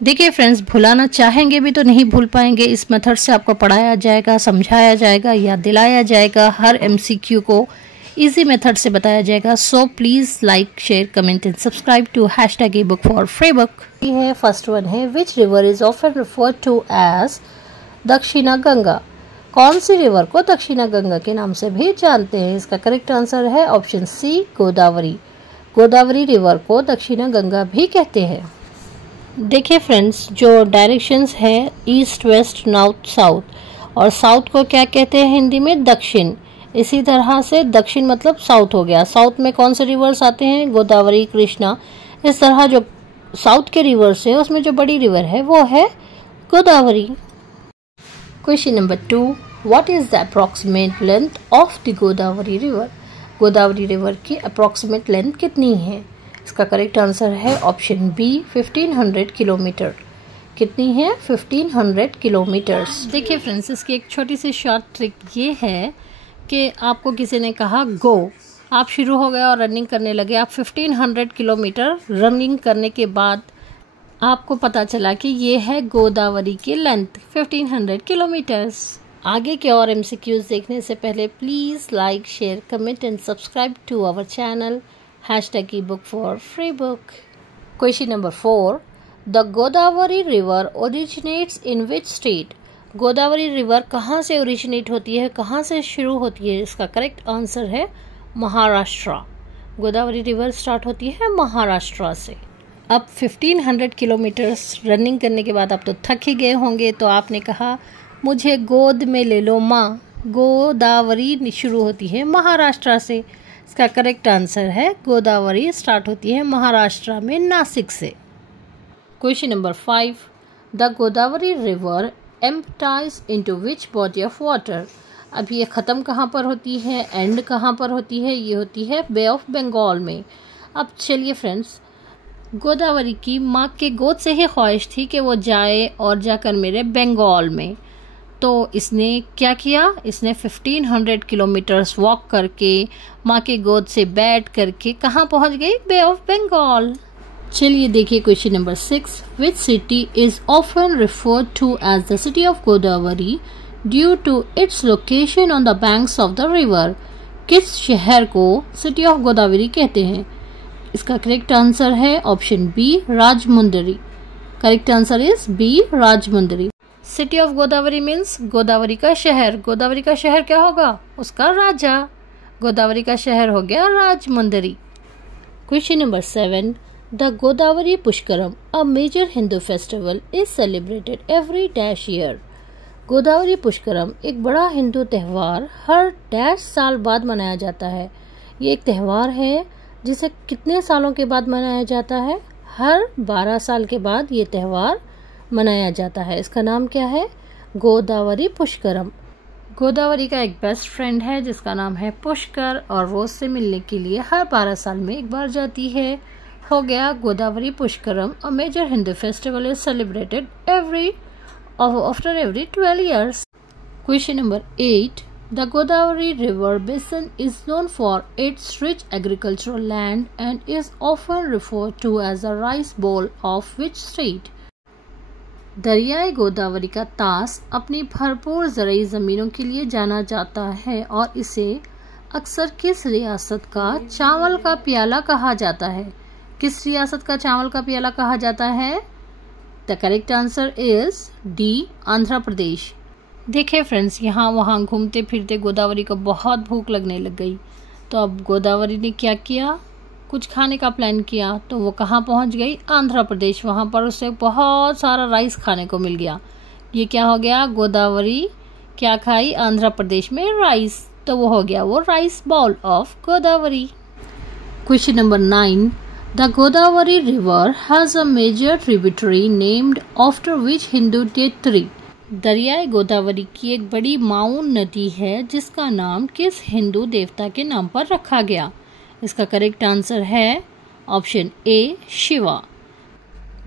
देखिए फ्रेंड्स, भुलाना चाहेंगे भी तो नहीं भूल पाएंगे। इस मेथड से आपको पढ़ाया जाएगा, समझाया जाएगा या दिलाया जाएगा। हर एमसीक्यू को इजी मेथड से बताया जाएगा। So please like, share, comment and subscribe to #eBook for free book। ये है फर्स्ट वन है, which river is often referred to as Dakshina Ganga. कौन सी रिवर को दक्षिणा गंगा के नाम से भी जानते हैं? इसका करेक्ट आंसर है option C, Godavari. Godavari river को दक्षिणा गंगा भी कहते हैं। देखिए फ्रेंड्स, जो डायरेक्शंस है ईस्ट, वेस्ट, नॉर्थ, साउथ, और साउथ को क्या कहते हैं हिंदी में? दक्षिण। इसी तरह से दक्षिण मतलब साउथ हो गया। साउथ में कौन से रिवर्स आते हैं? गोदावरी, कृष्णा। इस तरह जो साउथ के रिवर्स है उसमें जो बड़ी रिवर है वो है Godavari. Question number 2, what is the approximate length of the Godavari river? Godavari river की अप्रॉक्सीमेट लेंथ कितनी है? इसका करेक्ट आंसर है ऑप्शन बी, 1500 किलोमीटर। कितनी है? 1500 किलोमीटर्स। देखिए फ्रेंड्स, इसकी एक छोटी सी शॉर्ट ट्रिक ये है कि आपको किसी ने कहा गो, आप शुरू हो गए और रनिंग करने लगे। आप 1500 किलोमीटर रनिंग करने के बाद आपको पता चला कि ये है गोदावरी की लेंथ 1500 किलोमीटर्स। आगे के और एमसीक्यूज देखने से पहले please like, share, comment and subscribe to our channel #eBook for free book। Question number 4, the Godavari river originates in which state? Godavari river कहाँ से ओरिजिनेट होती है, कहाँ से शुरू होती है? इसका करेक्ट आंसर है महाराष्ट्र। गोदावरी रिवर स्टार्ट होती है महाराष्ट्र से। अब 1500 किलोमीटर्स रनिंग करने के बाद आप तो थक ही गए होंगे, तो आपने कहा मुझे गोद में ले लो माँ। गोदावरी शुरू होती है महाराष्ट्र से। इसका करेक्ट आंसर है गोदावरी स्टार्ट होती है महाराष्ट्र में, नासिक से। Question number 5, the Godavari river empties into which body of water? अब ये ख़त्म कहाँ पर होती है, एंड कहाँ पर होती है? ये होती है बे ऑफ बंगाल में। अब चलिए फ्रेंड्स, गोदावरी की माँ के गोद से ही ख्वाहिश थी कि वो जाए और जाकर मेरे बंगाल में। तो इसने क्या किया? इसने 1500 किलोमीटर्स वॉक करके माँ के गोद से बैठ करके कहाँ पहुँच गई? Bay of Bengal. चलिए देखिए question number 6, which city is often referred to as the city of Godavari due to its location on the banks of the river? किस शहर को सिटी ऑफ गोदावरी कहते हैं? इसका करेक्ट आंसर है option B, Rajahmundry. Correct answer is B, Rajahmundry. City of Godavari means Godavari का शहर। गोदावरी का शहर क्या होगा? उसका राजा। गोदावरी का शहर हो गया Rajahmundry. Question number 7, the Godavari Pushkaram, a major Hindu festival, is celebrated every dash year. Godavari Pushkaram एक बड़ा हिंदू त्यौहार हर डैश साल बाद मनाया जाता है। ये एक त्यौहार है जिसे कितने सालों के बाद मनाया जाता है? हर 12 साल के बाद ये त्यौहार मनाया जाता है। इसका नाम क्या है? गोदावरी पुष्करम। गोदावरी का एक बेस्ट फ्रेंड है जिसका नाम है पुष्कर, और वो उससे मिलने के लिए हर 12 साल में एक बार जाती है। हो गया Godavari Pushkaram, a major Hindu festival is celebrated after every 12 years। Question number 8, the Godavari river basin is known for its rich agricultural land and is often referred to as a rice bowl of which state? दरियाई गोदावरी का तास अपनी भरपूर ज़रूरी ज़मीनों के लिए जाना जाता है और इसे अक्सर किस रियासत का चावल का प्याला कहा जाता है? किस रियासत का चावल का प्याला कहा जाता है? The correct answer is D, Andhra Pradesh. देखिए फ्रेंड्स, यहाँ वहाँ घूमते फिरते गोदावरी को बहुत भूख लगने लग गई। तो अब गोदावरी ने क्या किया? कुछ खाने का प्लान किया। तो वो कहाँ पहुँच गई? आंध्र प्रदेश। वहाँ पर उसे बहुत सारा राइस खाने को मिल गया। ये क्या हो गया? गोदावरी क्या खाई? आंध्र प्रदेश में राइस। तो वो हो गया वो rice bowl of Godavari. Question number 9, the Godavari river has a major tributary named after which Hindu deity? दरियाई गोदावरी की एक बड़ी माउन नदी है जिसका नाम किस हिंदू देवता के नाम पर रखा गया? इसका करेक्ट आंसर है ऑप्शन ए, शिवा।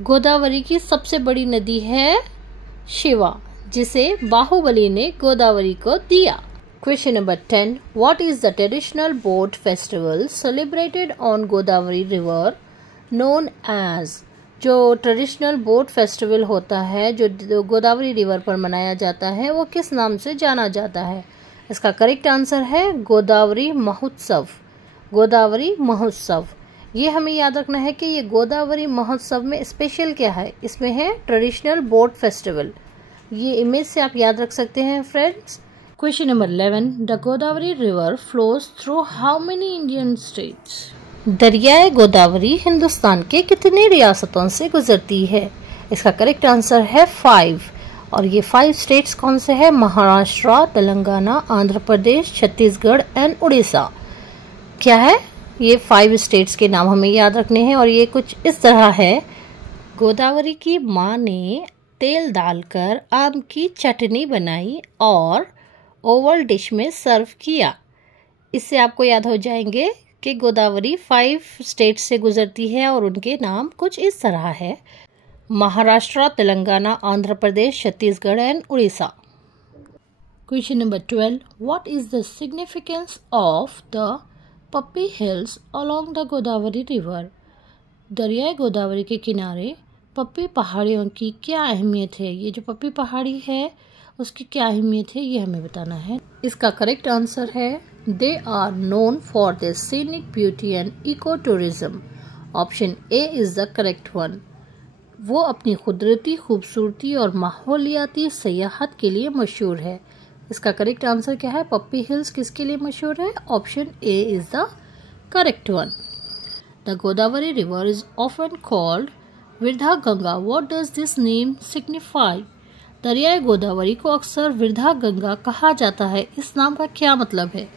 गोदावरी की सबसे बड़ी नदी है शिवा, जिसे बाहुबली ने गोदावरी को दिया। Question number 10, what is the traditional boat festival celebrated on Godavari river known as? जो ट्रेडिशनल बोट फेस्टिवल होता है जो गोदावरी रिवर पर मनाया जाता है वो किस नाम से जाना जाता है? इसका करेक्ट आंसर है गोदावरी महोत्सव। गोदावरी महोत्सव। ये हमें याद रखना है कि ये गोदावरी महोत्सव में स्पेशल क्या है, इसमें है ट्रेडिशनल बोट फेस्टिवल। ये इमेज से आप याद रख सकते हैं friends. Question number 11, the Godavari river flows through how many Indian states? दरियाए गोदावरी हिंदुस्तान के कितने रियासतों से गुजरती है? इसका करेक्ट आंसर है 5। और ये 5 स्टेट्स कौन से हैं? महाराष्ट्र, तेलंगाना, आंध्र प्रदेश, छत्तीसगढ़ एंड उड़ीसा। क्या है? ये 5 स्टेट्स के नाम हमें याद रखने हैं और ये कुछ इस तरह है। गोदावरी की माँ ने तेल डालकर आम की चटनी बनाई और ओवल डिश में सर्व किया। इससे आपको याद हो जाएंगे कि गोदावरी 5 स्टेट से गुजरती है और उनके नाम कुछ इस तरह है। Maharashtra, Telangana, Andhra Pradesh, Chhattisgarh and Orissa. Question number 12, what is the significance of the Papi hills along the Godavari river? दरियाई गोदावरी के किनारे पप्पी पहाड़ियों की क्या अहमियत है? ये जो पप्पी पहाड़ी है उसकी क्या अहमियत है ये हमें बताना है। इसका करेक्ट आंसर है they are known for their scenic beauty and eco-tourism. Option A is the correct one. वो अपनी कुदरती खूबसूरती और माहौलियाती सयाहत के लिए मशहूर है। इसका करेक्ट आंसर क्या है? पप्पी हिल्स किसके लिए मशहूर है? Option A is the correct one. The Godavari river is often called Vriddha Ganga. What does this name signify? दरियाई गोदावरी को अक्सर विरधा गंगा कहा जाता है। इस नाम का क्या मतलब है?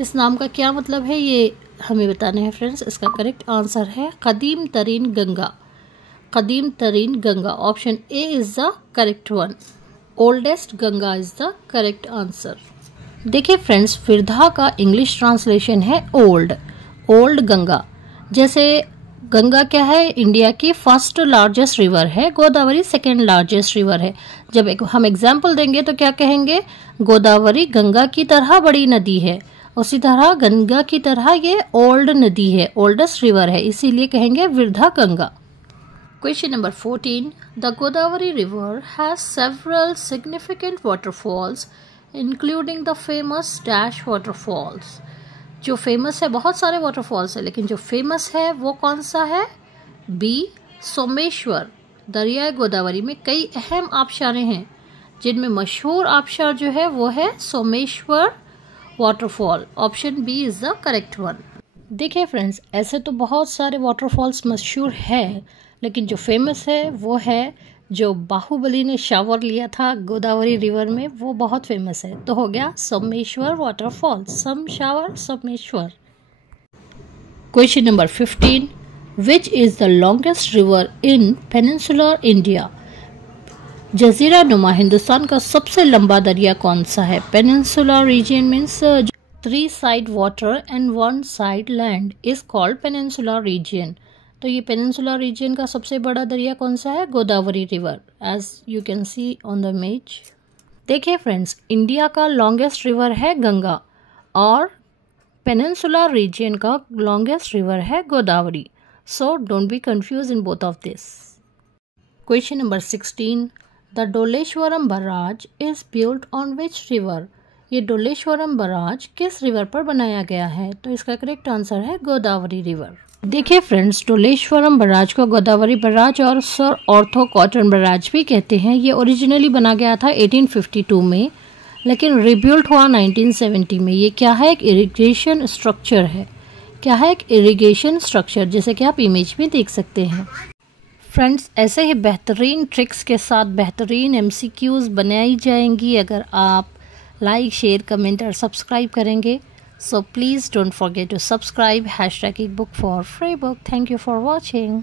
इस नाम का क्या मतलब है ये हमें बताना है फ्रेंड्स। इसका करेक्ट आंसर है कदीम तरीन गंगा। कदीम तरीन Ganga. Option A is the correct one. Oldest Ganga is the correct answer. देखिए फ्रेंड्स, विरधा का इंग्लिश ट्रांसलेशन है ओल्ड। ओल्ड गंगा। जैसे गंगा क्या है? इंडिया की फर्स्ट लार्जेस्ट रिवर है। गोदावरी सेकेंड लार्जेस्ट रिवर है। जब हम एग्जाम्पल देंगे तो क्या कहेंगे? गोदावरी गंगा की तरह बड़ी नदी है, उसी तरह गंगा की तरह ये ओल्ड नदी है, ओल्डेस्ट रिवर है, इसीलिए कहेंगे Vriddha Ganga. Question number 14, the Godavari river has several significant waterfalls including the famous dash waterfalls. जो फेमस है, बहुत सारे वाटरफॉल्स है, लेकिन जो फेमस है वो कौन सा है? बी सोमेश्वर। दरियाई गोदावरी में कई अहम आबशारें हैं जिनमें मशहूर आबशार जो है वो है Someshwar waterfall. Option B is the correct one. देखिए फ्रेंड्स, ऐसे तो बहुत सारे वाटरफॉल्स मशहूर है, लेकिन जो फेमस है वो है जो बाहुबली ने शावर लिया था गोदावरी रिवर में, वो बहुत फेमस है। तो हो गया सोमेश्वर वाटरफॉल। सम शावर Someshwar. Question number 15, which is the longest river in peninsular India? जजीरा नुमा हिंदुस्तान का सबसे लंबा दरिया कौन सा है? Peninsular region means 3 side water and 1 side land is called peninsular region. तो ये पेनिनसुलर रीजन का सबसे बड़ा दरिया कौन सा है? Godavari river, as you can see on the image. देखिए फ्रेंड्स, इंडिया का लॉन्गेस्ट रिवर है गंगा और पेनिनसुलर रीजन का लॉन्गेस्ट रिवर है Godavari. So don't be confuse in both of this. Question number 16, the Dowleswaram barrage is built on which river? ये Dowleswaram barrage किस river पर बनाया गया है? तो इसका करेक्ट आंसर है गोदावरी रिवर। देखिए फ्रेंड्स, डोलेश्वरम बराज को गोदावरी बराज और सर ऑर्थो कॉटन बराज भी कहते हैं। ये ओरिजिनली बना गया था 1852 में, लेकिन रिबिल्ट हुआ 1970 में। ये क्या है? एक इरिगेशन स्ट्रक्चर है। क्या है? एक इरिगेशन स्ट्रक्चर, जैसे कि आप इमेज में देख सकते हैं। फ्रेंड्स, ऐसे ही बेहतरीन ट्रिक्स के साथ बेहतरीन MCQs बनाई जाएंगी अगर आप लाइक, शेयर, कमेंट और सब्सक्राइब करेंगे। So please don't forget to subscribe #eatbook for free book. Thank you for watching.